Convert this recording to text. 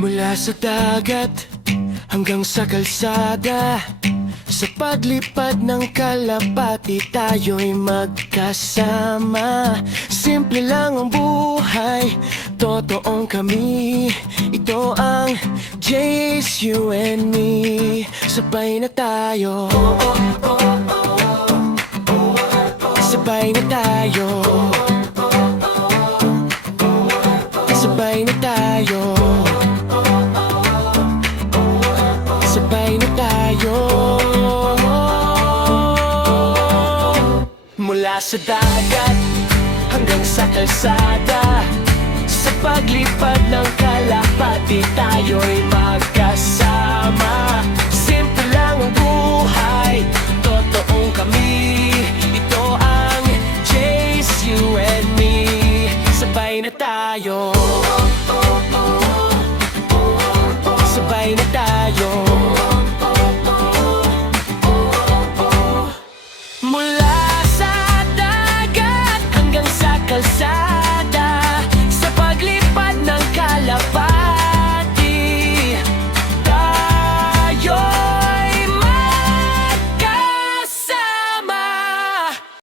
Mula sa dagat hanggang sa kalsada, sa paglipad ng kalapati tayo'y magkasama. Simple lang ang buhay, totoong kami. Ito ang Jace, you and me. Sabay na tayo, sabay na tayo, sabay na tayo, sabay na tayo. Mula sa dagat hanggang sa kalsada, sa paglipad ng kalapati tayo'y magkasama. Simple lang ang buhay, totoong kami. Ito ang Jace, you and me. Sabay na tayo, sabay na tayo. Mula sa dagat hanggang sa kalsada,